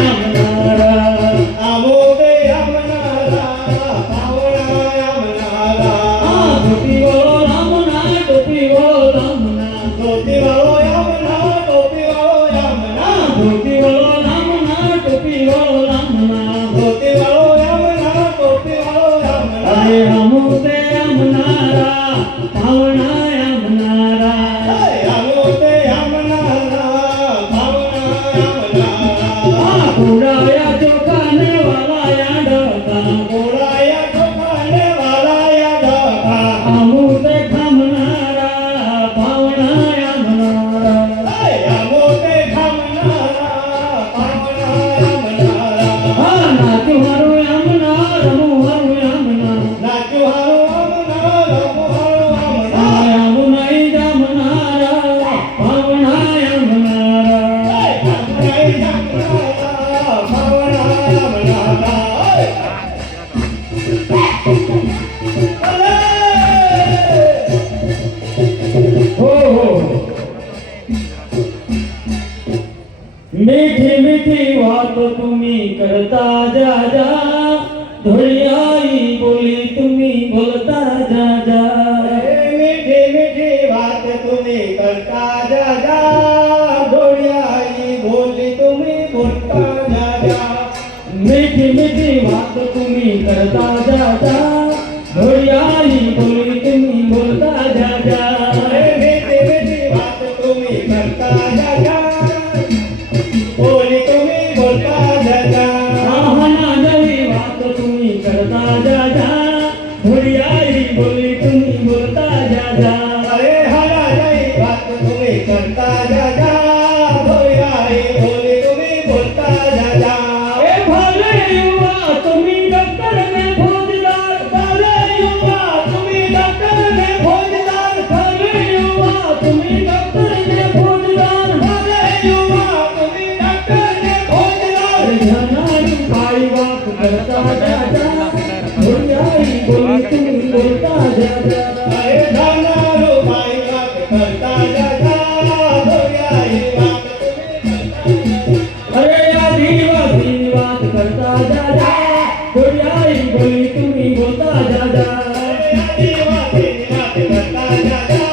यमनारा आमोदे यमनारा पावना यमनारा टोपी वालो यमना टोपी वालो यमना धोती वालो यमना टोपी वालो यमना टोपी वालो यमना टोपी वालो यमना धोती वालो यमना टोपी वालो यमना अरे आमोदे यमनारा पावना यमनारा आमोदे यमनारा पावना यमनारा घोड़ाया जो खाने वाला या डका घोड़ाया तो खाने वाला या डका आमोदे खमनारा पावना यमनारा आमोदे खमनारा पावना यमनारा नाचू हरो यमना रमू हरो यमना नाचू हरो यमना रमू हरो यमना यमुनाई यमनारा पावना यमनारा यमुनाई यमनारा पावना यमनारा हो मीठी मीठी बात तुम्ही करता जा जा धुळियाई बोली तुम्ही बोलता जा जा मीठी मीठी बात तुम्ही करता जा जा डोळ्याई बोली तुम्ही बोलता जा जा मीठी मीठी बात तुम्ही करता जा जा धुळियाई बोली तुम्ही बोलता जा जा मीठी मीठी बात तुम्ही करता जा जा बोली तुम्ही बोलता जा जा आहाना नवी बात तुम्ही करता जा जा धुळियाई बोली तुम्ही बोलता जा जा अरे हरा जाई बात तुम्ही करता जा जा डोळ्याई बोली तुम्ही बोलता जा जा ए भले युवा तुम्ही डॉक्टर ने फौजदार भले युवा तुम्ही डॉक्टर ने फौजदार भले युवा तुम्ही डॉक्टर ने फौजदार भले युवा तुम्ही डॉक्टर ने फौजदार धनाई पाई बात करता जा जा धुळियाई बोली तुम्ही बोलता जा जा अरे धनारू बाई बात करता जा जा डोळ्याई बात तुम्ही अरे आदिवासी बात करता जा जा धुळियाई बोली तुम्ही बोलता जा जा आदिवासी बात करता जा जा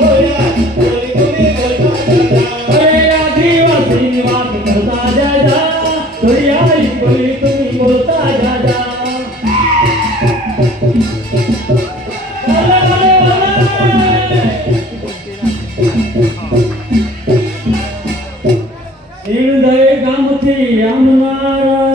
डोळ्याई बोली तुम्ही बोलता जा जा अरे आदिवासी बात करता जा जा धुळियाई बोली तुम्ही बोलता जा जा हृदय गामथी यमनारा